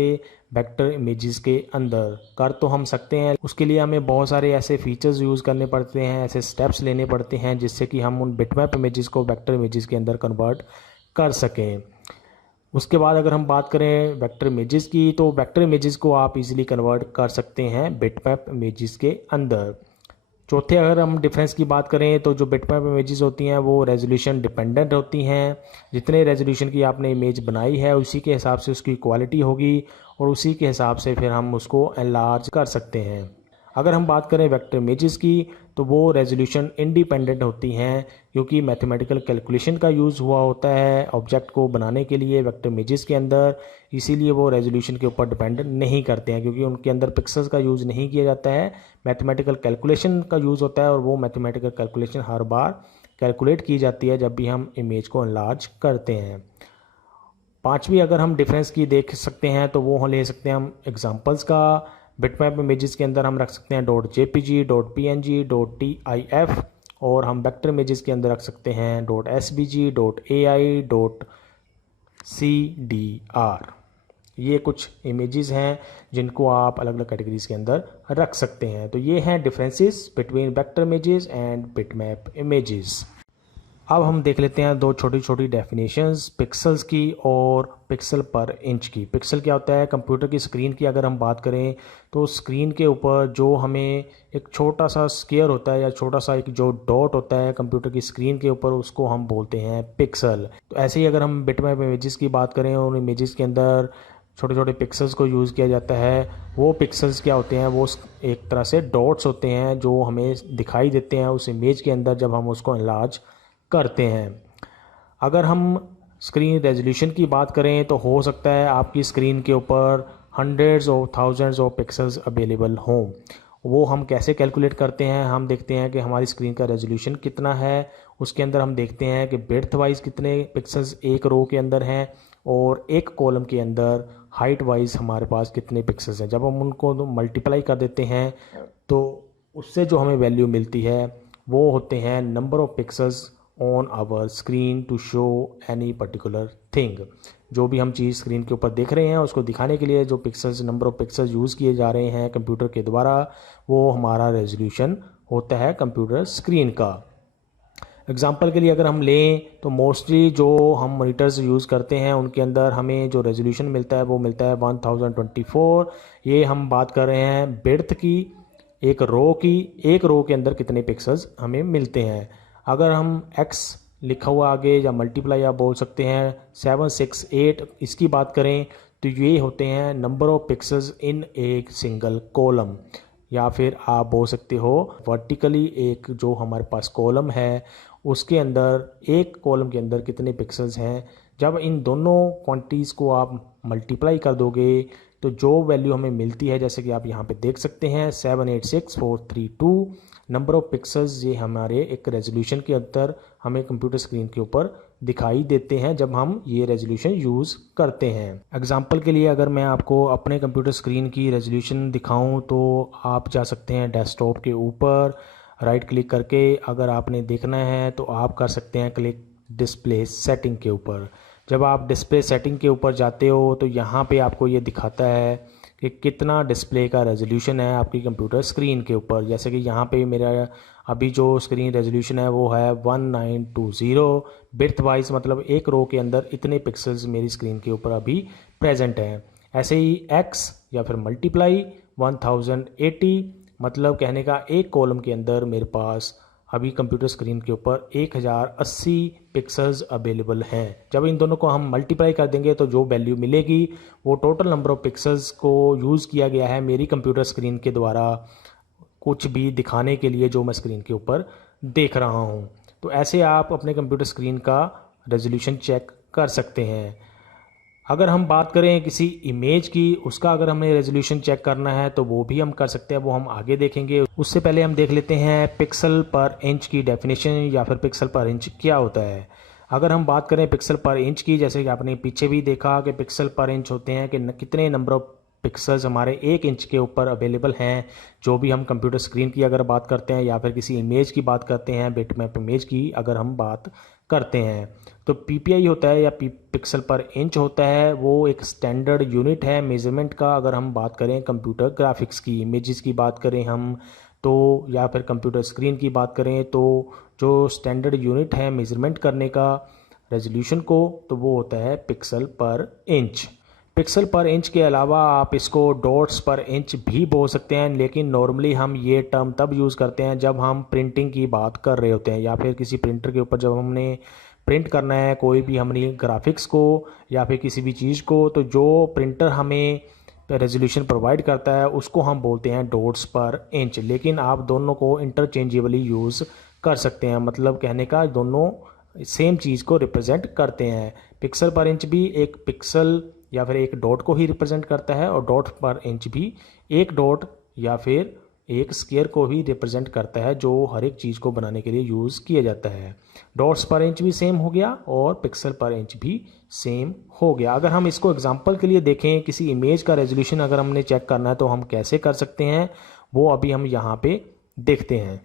वेक्टर इमेजेस के अंदर। कर तो हम सकते हैं, उसके लिए हमें बहुत सारे ऐसे फीचर्स यूज़ करने पड़ते हैं, ऐसे स्टेप्स लेने पड़ते हैं जिससे कि हम उन बिटमैप इमेजेस को वेक्टर इमेजेस के अंदर कन्वर्ट कर सकें। उसके बाद अगर हम बात करें वेक्टर इमेजेस की, तो वेक्टर इमेजेस को आप इजीली कन्वर्ट कर सकते हैं बिटमैप इमेजेस के अंदर। चौथे अगर हम डिफरेंस की बात करें, तो जो बिटमैप इमेजेस होती हैं वो रेजोल्यूशन डिपेंडेंट होती हैं। जितने रेजोल्यूशन की आपने इमेज बनाई है उसी के हिसाब से उसकी क्वालिटी होगी और उसी के हिसाब से फिर हम उसको एनलार्ज कर सकते हैं। अगर हम बात करें वेक्टर इमेजेस की, तो वो रेजोल्यूशन इंडिपेंडेंट होती हैं, क्योंकि मैथमेटिकल कैलकुलेशन का यूज़ हुआ होता है ऑब्जेक्ट को बनाने के लिए वेक्टर इमेजेस के अंदर, इसीलिए वो रेजोल्यूशन के ऊपर डिपेंड नहीं करते हैं, क्योंकि उनके अंदर पिक्सेल्स का यूज़ नहीं किया जाता है, मैथमेटिकल कैलकुलेशन का यूज़ होता है, और वो मैथमेटिकल कैलकुलेशन हर बार कैलकुलेट की जाती है जब भी हम इमेज को एनलार्ज करते हैं। पांचवी अगर हम डिफरेंस की देख सकते हैं, तो वो ले सकते हैं हम एग्जांपल्स का। बिटमैप इमेजेस के अंदर हम रख सकते हैं .jpg, .png, .tif, और हम वेक्टर इमेजेस के अंदर रख सकते हैं .svg, .ai, .cdr। ये कुछ इमेजेस हैं जिनको आप अलग अलग कैटेगरीज के अंदर रख सकते हैं। तो ये हैं differences between vector images and bitmap images. अब हम देख लेते हैं दो छोटी छोटी डेफिनेशंस पिक्सल्स की और पिक्सल पर इंच की। पिक्सल क्या होता है? कंप्यूटर की स्क्रीन की अगर हम बात करें, तो स्क्रीन के ऊपर जो हमें एक छोटा सा स्क्वायर होता है या छोटा सा एक जो डॉट होता है कंप्यूटर की स्क्रीन के ऊपर, उसको हम बोलते हैं पिक्सल। तो ऐसे ही अगर हम बिटमैप इमेजेस की बात करें और इमेजेस के अंदर छोटे छोटे पिक्सल्स को यूज़ किया जाता है। वो पिक्सल्स क्या होते हैं, वो एक तरह से डॉट्स होते हैं जो हमें दिखाई देते हैं उस इमेज के अंदर जब हम उसको एनलार्ज करते हैं। अगर हम स्क्रीन रेजोल्यूशन की बात करें तो हो सकता है आपकी स्क्रीन के ऊपर हंड्रेड्स और थाउजेंड्स ऑफ पिक्सल्स अवेलेबल हों। वो हम कैसे कैलकुलेट करते हैं, हम देखते हैं कि हमारी स्क्रीन का रेजोल्यूशन कितना है, उसके अंदर हम देखते हैं कि विड्थ वाइज कितने पिक्सल्स एक रो के अंदर हैं और एक कॉलम के अंदर हाइट वाइज हमारे पास कितने पिक्सल्स हैं। जब हम उनको मल्टीप्लाई कर देते हैं तो उससे जो हमें वैल्यू मिलती है वो होते हैं number of pixels on our screen to show any particular thing. जो भी हम चीज़ स्क्रीन के ऊपर देख रहे हैं उसको दिखाने के लिए जो pixels, number of pixels use किए जा रहे हैं कंप्यूटर के द्वारा, वो हमारा रेजोल्यूशन होता है कंप्यूटर स्क्रीन का। एग्जांपल के लिए अगर हम लें तो मोस्टली जो हम मॉनिटर्स यूज़ करते हैं उनके अंदर हमें जो रेजोल्यूशन मिलता है वो मिलता है 1024। ये हम बात कर रहे हैं विड्थ की, एक रो की, एक रो के अंदर कितने पिक्सल्स हमें मिलते हैं। अगर हम x लिखा हुआ आगे या मल्टीप्लाई आप बोल सकते हैं 768 इसकी बात करें तो ये होते हैं नंबर ऑफ पिक्सल्स इन एक सिंगल कॉलम। या फिर आप बोल सकते हो वर्टिकली एक जो हमारे पास कॉलम है उसके अंदर, एक कॉलम के अंदर कितने पिक्सल्स हैं। जब इन दोनों क्वांटिटीज़ को आप मल्टीप्लाई कर दोगे तो जो वैल्यू हमें मिलती है, जैसे कि आप यहाँ पे देख सकते हैं 786432 नंबर ऑफ पिक्सल्स, ये हमारे एक रेजोल्यूशन के अंदर हमें कंप्यूटर स्क्रीन के ऊपर दिखाई देते हैं जब हम ये रेजोल्यूशन यूज़ करते हैं। एग्जांपल के लिए अगर मैं आपको अपने कंप्यूटर स्क्रीन की रेजोल्यूशन दिखाऊं तो आप जा सकते हैं डेस्कटॉप के ऊपर, राइट क्लिक करके अगर आपने देखना है तो आप कर सकते हैं क्लिक डिस्प्ले सेटिंग के ऊपर। जब आप डिस्प्ले सेटिंग के ऊपर जाते हो तो यहाँ पे आपको ये दिखाता है कि कितना डिस्प्ले का रेजोल्यूशन है आपकी कंप्यूटर स्क्रीन के ऊपर। जैसे कि यहाँ पे मेरा अभी जो स्क्रीन रेजोल्यूशन है वो है 1920 बिट्थ वाइज, मतलब एक रो के अंदर इतने पिक्सल्स मेरी स्क्रीन के ऊपर अभी प्रेजेंट हैं। ऐसे ही x या फिर मल्टीप्लाई 1080, मतलब कहने का एक कॉलम के अंदर मेरे पास अभी कंप्यूटर स्क्रीन के ऊपर 1080 पिक्सल्स अवेलेबल हैं। जब इन दोनों को हम मल्टीप्लाई कर देंगे तो जो वैल्यू मिलेगी वो टोटल नंबर ऑफ पिक्सल्स को यूज़ किया गया है मेरी कंप्यूटर स्क्रीन के द्वारा कुछ भी दिखाने के लिए जो मैं स्क्रीन के ऊपर देख रहा हूँ। तो ऐसे आप अपने कंप्यूटर स्क्रीन का रेजोल्यूशन चेक कर सकते हैं। अगर हम बात करें किसी इमेज की, उसका अगर हमें रेजोल्यूशन चेक करना है तो वो भी हम कर सकते हैं, वो हम आगे देखेंगे। उससे पहले हम देख लेते हैं पिक्सल पर इंच की डेफिनेशन या फिर पिक्सल पर इंच क्या होता है। अगर हम बात करें पिक्सल पर इंच की, जैसे कि आपने पीछे भी देखा कि पिक्सल पर इंच होते हैं कि कितने नंबर ऑफ पिक्सल्स हमारे एक इंच के ऊपर अवेलेबल हैं। जो भी हम कंप्यूटर स्क्रीन की अगर बात करते हैं या फिर किसी इमेज की बात करते हैं, बिटमैप इमेज की अगर हम बात करते हैं तो PPI होता है या पिक्सल पर इंच होता है, वो एक स्टैंडर्ड यूनिट है मेजरमेंट का। अगर हम बात करें कंप्यूटर ग्राफिक्स की, इमेजेस की बात करें हम तो, या फिर कंप्यूटर स्क्रीन की बात करें तो जो स्टैंडर्ड यूनिट है मेजरमेंट करने का रेजोल्यूशन को, तो वो होता है पिक्सल पर इंच। पिक्सल पर इंच के अलावा आप इसको डॉट्स पर इंच भी बोल सकते हैं, लेकिन नॉर्मली हम ये टर्म तब यूज़ करते हैं जब हम प्रिंटिंग की बात कर रहे होते हैं या फिर किसी प्रिंटर के ऊपर जब हमने प्रिंट करना है कोई भी हमने ग्राफिक्स को या फिर किसी भी चीज़ को, तो जो प्रिंटर हमें रेजोल्यूशन प्रोवाइड करता है उसको हम बोलते हैं डॉट्स पर इंच। लेकिन आप दोनों को इंटरचेंजेबली यूज़ कर सकते हैं, मतलब कहने का दोनों सेम चीज़ को रिप्रेजेंट करते हैं। पिक्सल पर इंच भी एक पिक्सल या फिर एक डॉट को ही रिप्रेजेंट करता है और डॉट पर इंच भी एक डॉट या फिर एक स्क्वायर को ही रिप्रेजेंट करता है जो हर एक चीज़ को बनाने के लिए यूज़ किया जाता है। डॉट्स पर इंच भी सेम हो गया और पिक्सल पर इंच भी सेम हो गया। अगर हम इसको एग्जांपल के लिए देखें, किसी इमेज का रेजोल्यूशन अगर हमने चेक करना है तो हम कैसे कर सकते हैं, वो अभी हम यहाँ पे देखते हैं।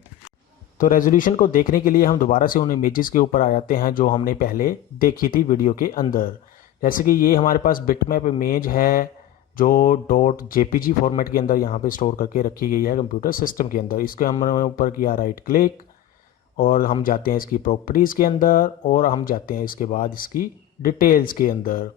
तो रेजोल्यूशन को देखने के लिए हम दोबारा से उन इमेजेस के ऊपर आ जाते हैं जो हमने पहले देखी थी वीडियो के अंदर। जैसे कि ये हमारे पास बिटमैप इमेज है जो .jpg फॉर्मेट के अंदर यहाँ पे स्टोर करके रखी गई है कंप्यूटर सिस्टम के अंदर। इसके हमने ऊपर किया राइट क्लिक और हम जाते हैं इसकी प्रॉपर्टीज़ के अंदर और हम जाते हैं इसके बाद इसकी डिटेल्स के अंदर।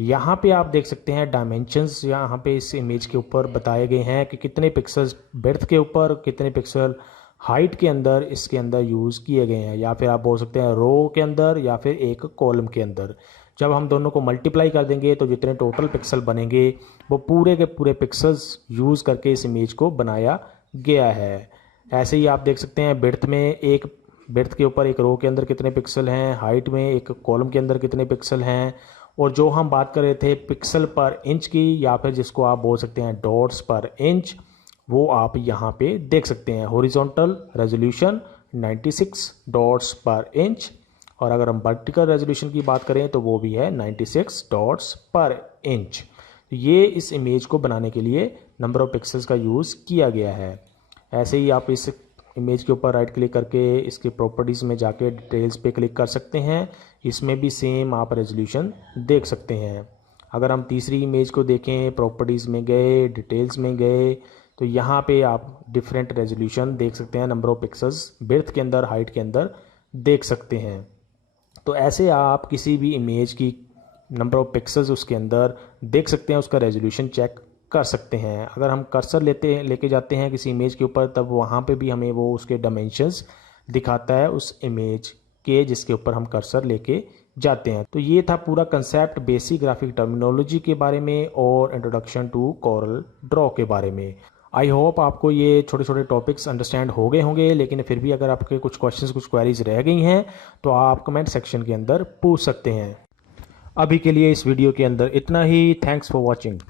यहाँ पे आप देख सकते हैं डायमेंशंस यहाँ पे इस इमेज के ऊपर बताए गए हैं कि कितने पिक्सल्स ब्रेड्थ के ऊपर, कितने पिक्सल हाइट के अंदर इसके अंदर यूज़ किए गए हैं, या फिर आप बोल सकते हैं रो के अंदर या फिर एक कॉलम के अंदर। जब हम दोनों को मल्टीप्लाई कर देंगे तो जितने टोटल पिक्सल बनेंगे वो पूरे के पूरे पिक्सल्स यूज़ करके इस इमेज को बनाया गया है। ऐसे ही आप देख सकते हैं बिड्थ में, एक बिड्थ के ऊपर एक रो के अंदर कितने पिक्सल हैं, हाइट में एक कॉलम के अंदर कितने पिक्सल हैं, और जो हम बात कर रहे थे पिक्सल पर इंच की, या फिर जिसको आप बोल सकते हैं डॉट्स पर इंच, वो आप यहाँ पे देख सकते हैं। हॉरिजॉन्टल रेजोल्यूशन 96 डॉट्स पर इंच, और अगर हम वर्टिकल रेजोल्यूशन की बात करें तो वो भी है 96 डॉट्स पर इंच। ये इस इमेज को बनाने के लिए नंबर ऑफ पिक्सल्स का यूज़ किया गया है। ऐसे ही आप इस इमेज के ऊपर राइट क्लिक करके इसके प्रॉपर्टीज़ में जाके डिटेल्स पे क्लिक कर सकते हैं। इसमें भी सेम आप रेजोल्यूशन देख सकते हैं। अगर हम तीसरी इमेज को देखें, प्रॉपर्टीज़ में गए, डिटेल्स में गए, तो यहाँ पे आप डिफरेंट रेजोल्यूशन देख सकते हैं, नंबर ऑफ पिक्सल्स विड्थ के अंदर, हाइट के अंदर देख सकते हैं। तो ऐसे आप किसी भी इमेज की नंबर ऑफ पिक्सल्स उसके अंदर देख सकते हैं, उसका रेजोल्यूशन चेक कर सकते हैं। अगर हम कर्सर लेके जाते हैं किसी इमेज के ऊपर, तब वहाँ पे भी हमें वो उसके डायमेंशंस दिखाता है उस इमेज के जिसके ऊपर हम कर्सर लेके जाते हैं। तो ये था पूरा कंसेप्ट बेसिक ग्राफिक टर्मिनोलॉजी के बारे में और इंट्रोडक्शन टू कोरल ड्रॉ के बारे में। आई होप आपको ये छोटे छोटे टॉपिक्स अंडरस्टैंड हो गए होंगे, लेकिन फिर भी अगर आपके कुछ क्वेश्चंस, कुछ क्वेरीज रह गई हैं तो आप कमेंट सेक्शन के अंदर पूछ सकते हैं। अभी के लिए इस वीडियो के अंदर इतना ही। Thanks for watching.